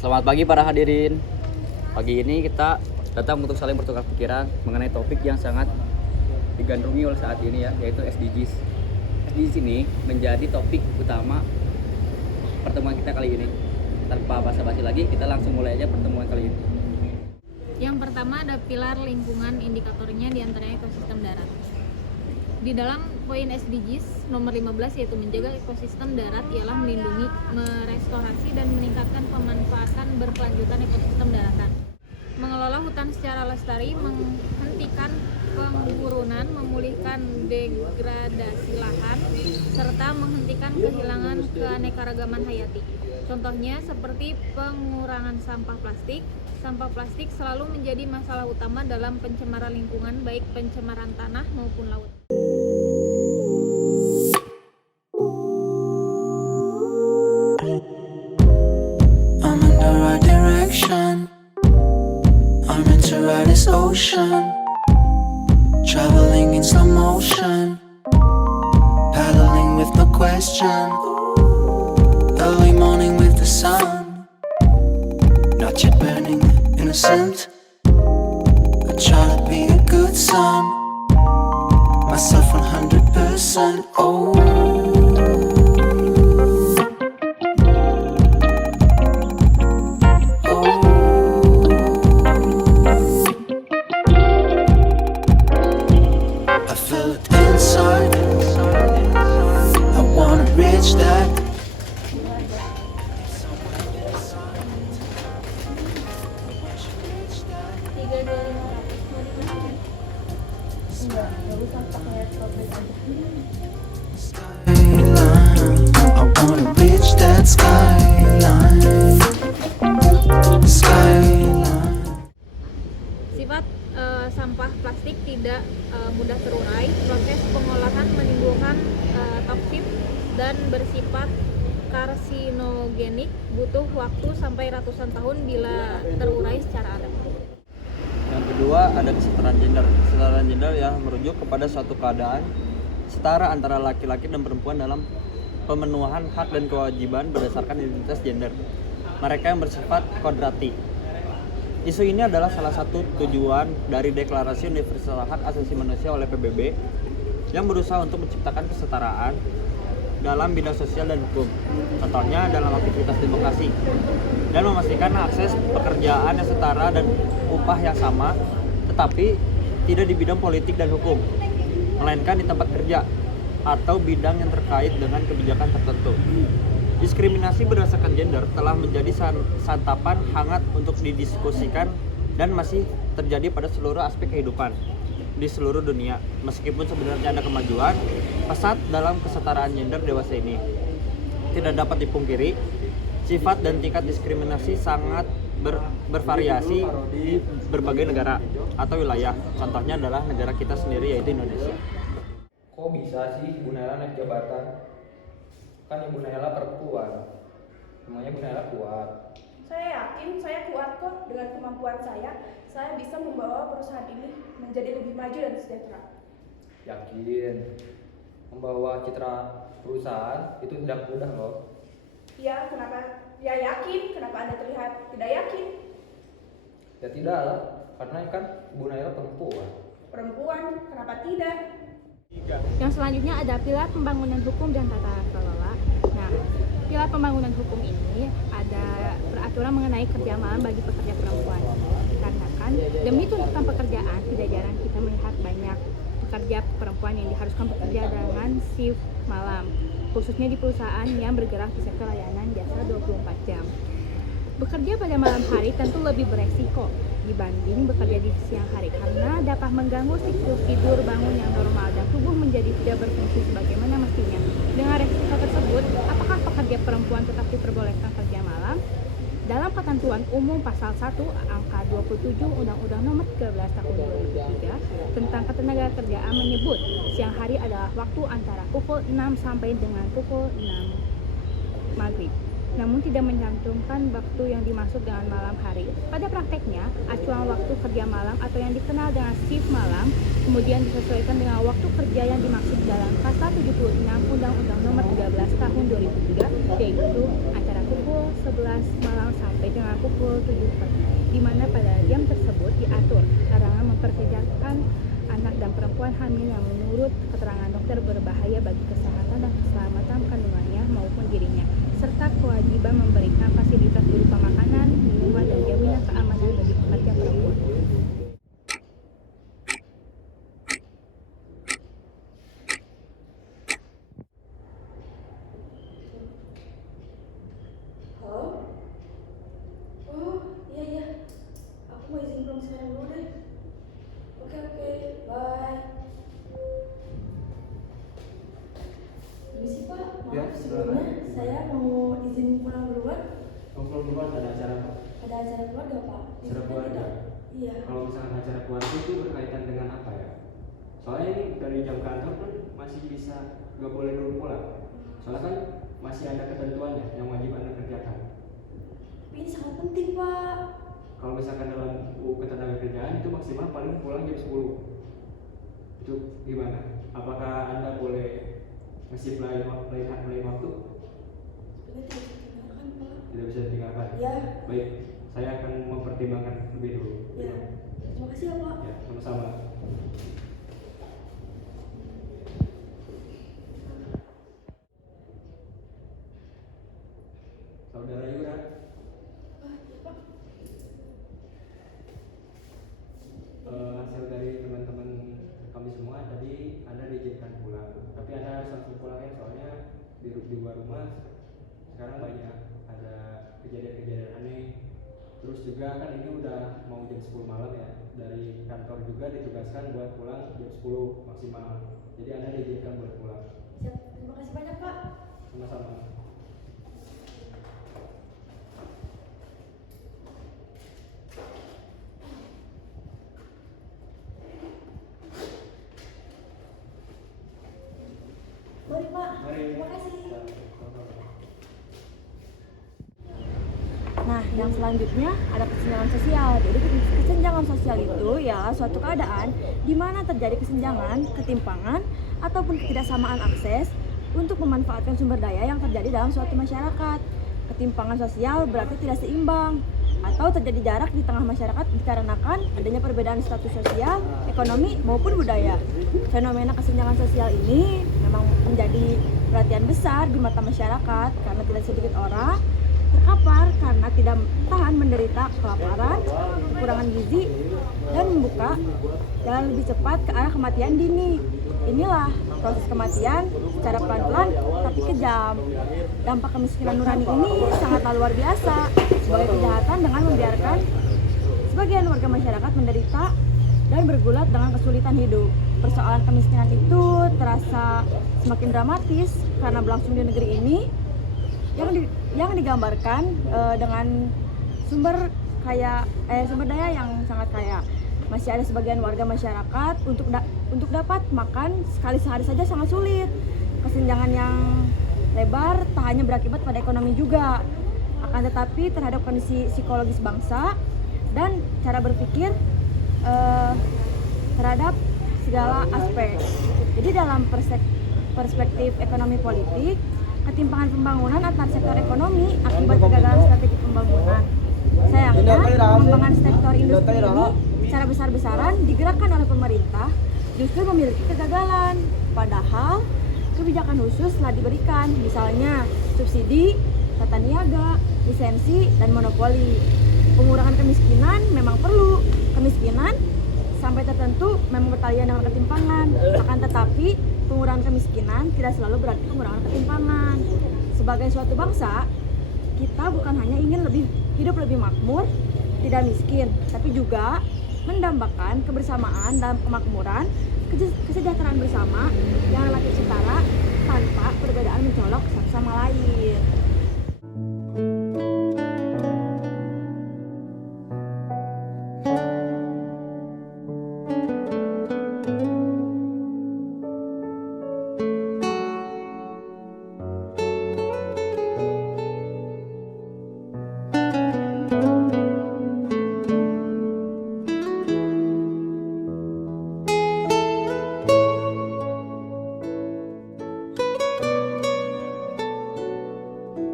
Selamat pagi para hadirin. Pagi ini kita datang untuk saling bertukar pikiran mengenai topik yang sangat digandrungi oleh saat ini ya, yaitu SDGs. SDGs ini menjadi topik utama pertemuan kita kali ini. Tanpa basa-basi lagi, kita langsung mulai aja pertemuan kali ini. Yang pertama ada pilar lingkungan, indikatornya diantaranya ekosistem darat. Di dalam poin SDGs nomor 15 yaitu menjaga ekosistem darat ialah melindungi, merestorasi dan meningkatkan pemanfaatan berkelanjutan ekosistem daratan. Mengelola hutan secara lestari, menghentikan penggurunan, memulihkan degradasi lahan, serta menghentikan kehilangan keanekaragaman hayati. Contohnya seperti pengurangan sampah plastik. Sampah plastik selalu menjadi masalah utama dalam pencemaran lingkungan, baik pencemaran tanah maupun laut. I'm in the right direction. I'm meant to ride this ocean, traveling in slow motion, paddling with no question. Early morning with the sun, not yet burning, innocent. I try to be a good son, myself 100%. Oh, I feel it inside. I wanna reach that. I wanna reach that skyline. Skyline. Sifat sampah plastik tidak mudah terurai. Proses pengolahan menimbulkan toksin dan bersifat karsinogenik, butuh waktu sampai ratusan tahun bila terurai secara alami. Yang kedua ada kesetaraan gender. Kesetaraan gender ya merujuk kepada suatu keadaan setara antara laki-laki dan perempuan dalam pemenuhan hak dan kewajiban berdasarkan identitas gender. Mereka yang bersifat kodrati. Isu ini adalah salah satu tujuan dari Deklarasi Universal Hak Asasi Manusia oleh PBB yang berusaha untuk menciptakan kesetaraan dalam bidang sosial dan hukum. Contohnya dalam aktivitas demokrasi dan memastikan akses pekerjaan yang setara dan upah yang sama, tetapi tidak di bidang politik dan hukum, melainkan di tempat kerja atau bidang yang terkait dengan kebijakan tertentu. Diskriminasi berdasarkan gender telah menjadi santapan hangat untuk didiskusikan dan masih terjadi pada seluruh aspek kehidupan di seluruh dunia. Meskipun sebenarnya ada kemajuan pesat dalam kesetaraan gender dewasa ini, tidak dapat dipungkiri sifat dan tingkat diskriminasi sangat bervariasi di berbagai negara atau wilayah. Contohnya adalah negara kita sendiri, yaitu Indonesia. Kok bisa sih Ibu Naila naik jabatan? Kan Ibu Naila perempuan, namanya Ibu Naila kuat. Saya yakin saya kuat kok. Dengan kemampuan saya bisa membawa perusahaan ini menjadi lebih maju dan sejahtera. Yakin membawa citra perusahaan itu tidak mudah loh. Ya, kenapa? Ya yakin, kenapa Anda terlihat tidak yakin? Ya tidak lah, karena kan Ibu Naila perempuan. Perempuan, kenapa tidak? Yang selanjutnya ada pilar pembangunan hukum dan tata kelola. Nah, pilar pembangunan hukum ini ada peraturan mengenai kerja malam bagi pekerja perempuan. Karena kan demi tuntutan pekerjaan tidak jarang kita melihat banyak pekerja perempuan yang diharuskan bekerja dengan shift malam, khususnya di perusahaan yang bergerak di sektor layanan jasa 24 jam. Bekerja pada malam hari tentu lebih beresiko dibanding bekerja di siang hari karena dapat mengganggu siklus tidur bangun yang normal dan tubuh menjadi tidak berfungsi sebagaimana mestinya. Dengan resiko tersebut, apakah pekerja perempuan tetap diperbolehkan kerja malam? Dalam Ketentuan Umum Pasal 1 Angka 27 Undang-Undang Nomor 13 Tahun 2003 tentang Ketenagakerjaan menyebut siang hari adalah waktu antara pukul 6 sampai dengan pukul 6 maghrib. Namun tidak mencantumkan waktu yang dimaksud dengan malam hari. Pada prakteknya, acuan waktu kerja malam atau yang dikenal dengan shift malam kemudian disesuaikan dengan waktu kerja yang dimaksud dalam Pasal 76 Undang-Undang Nomor 13 Tahun 2003, yaitu antara pukul 11 malam sampai dengan pukul 7 pagi, di mana pada jam tersebut diatur larangan memperkerjakan anak dan perempuan hamil yang menurut keterangan dokter berbahaya bagi kesehatan dan keselamatan kandungannya maupun dirinya, serta kewajiban memberikan fasilitas berupa makanan, minuman, dan jaminan keamanan bagi pekerja perempuan. Halo? Oh, iya iya. Aku mau izin pulang sekarang dulu deh. Oke, bye. Permisi Pak, Ya, maaf sebelumnya saya mau izin pulang duluan. Kalau duluan ada acara apa? Ada acara keluarga Pak. Acara keluarga? Iya. Kalau misalkan acara keluarga itu berkaitan dengan apa ya? Soalnya ini dari jam kantor pun masih bisa nggak boleh dulu pulang. Soalnya kan masih ada ketentuannya yang wajib Anda kerjakan. Tapi ini sangat penting Pak. Kalau misalkan dalam UU Ketenagakerjaan itu maksimal paling pulang jam 10. Itu gimana? Apakah Anda boleh ngasih lain waktu? Sebenarnya tidak bisa ditinggalkan Pak. Tidak bisa ditinggalkan. Ya. Baik, saya akan mempertimbangkan lebih dulu. Ya. Terima kasih ya Pak. Ya, sama-sama. Saudara Yura, Ah, ya Pak. hasil dari teman-teman kami semua tadi Anda diizinkan pulang, tapi Anda harus langsung pulang ya, soalnya di luar rumah sekarang banyak ada kejadian-kejadian aneh. Terus juga kan ini udah mau jam 10 malam ya, dari kantor juga ditugaskan buat pulang jam 10 maksimal, jadi Anda diizinkan buat pulang. Siap. Terima kasih banyak Pak. Sama-sama. Mari Pak. Mari. Terima kasih. Nah, yang selanjutnya ada kesenjangan sosial. Jadi kesenjangan sosial itu ya suatu keadaan di mana terjadi kesenjangan, ketimpangan, ataupun ketidaksamaan akses untuk memanfaatkan sumber daya yang terjadi dalam suatu masyarakat. Ketimpangan sosial berarti tidak seimbang atau terjadi jarak di tengah masyarakat dikarenakan adanya perbedaan status sosial, ekonomi, maupun budaya. Fenomena kesenjangan sosial ini memang menjadi perhatian besar di mata masyarakat karena tidak sedikit orang terkapar karena tidak tahan menderita kelaparan, kekurangan gizi, dan membuka jalan lebih cepat ke arah kematian dini. Inilah proses kematian secara pelan-pelan tapi kejam. Dampak kemiskinan nurani ini sangatlah luar biasa sebagai kejahatan dengan membiarkan sebagian warga masyarakat menderita dan bergulat dengan kesulitan hidup. Persoalan kemiskinan itu terasa semakin dramatis karena berlangsung di negeri ini yang digambarkan dengan sumber daya yang sangat kaya. Masih ada sebagian warga masyarakat untuk dapat makan sekali sehari saja sangat sulit. Kesenjangan yang lebar tak hanya berakibat pada ekonomi juga, akan tetapi terhadap kondisi psikologis bangsa dan cara berpikir terhadap segala aspek. Jadi dalam perspektif ekonomi politik, ketimpangan pembangunan antar sektor ekonomi akibat kegagalan strategi pembangunan. Sayangnya, pengembangan sektor industri ini secara besar-besaran digerakkan oleh pemerintah justru memiliki kegagalan. Padahal kebijakan khusus telah diberikan, misalnya subsidi, tata niaga, lisensi, dan monopoli. Pengurangan kemiskinan memang perlu. Kemiskinan sampai tertentu memang bertalian dengan ketimpangan. Akan tetapi pengurangan kemiskinan tidak selalu berarti pengurangan ketimpangan. Sebagai suatu bangsa, kita bukan hanya ingin hidup lebih makmur, tidak miskin, tapi juga mendambakan kebersamaan dalam kemakmuran, kesejahteraan bersama yang relatif setara tanpa perbedaan mencolok satu sama lain.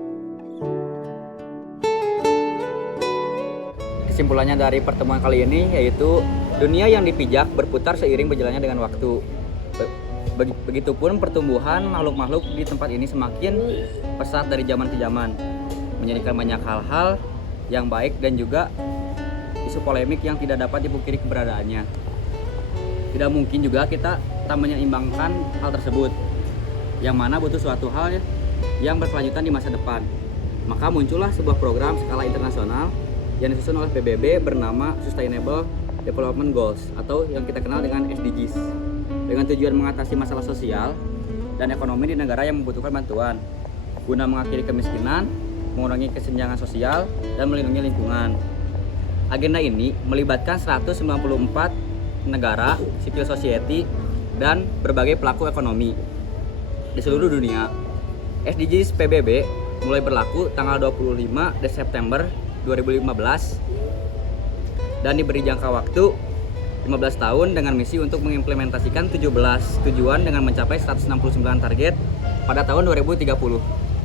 kesimpulannya dari pertemuan kali ini yaitu dunia yang dipijak berputar seiring berjalannya dengan waktu. Begitupun pertumbuhan makhluk-makhluk di tempat ini semakin pesat dari zaman ke zaman, menjadikan banyak hal-hal yang baik dan juga isu polemik yang tidak dapat dipungkiri keberadaannya. Tidak mungkin juga kita tak menyeimbangkan hal tersebut, yang mana butuh suatu hal yang berkelanjutan di masa depan. Maka muncullah sebuah program skala internasional yang disusun oleh PBB bernama Sustainable Development Goals atau yang kita kenal dengan SDGs, dengan tujuan mengatasi masalah sosial dan ekonomi di negara yang membutuhkan bantuan guna mengakhiri kemiskinan, mengurangi kesenjangan sosial, dan melindungi lingkungan. Agenda ini melibatkan 194 negara, civil society, dan berbagai pelaku ekonomi di seluruh dunia. SDGs PBB mulai berlaku tanggal 25 September 2015 dan diberi jangka waktu 15 tahun dengan misi untuk mengimplementasikan 17 tujuan dengan mencapai 169 target pada tahun 2030.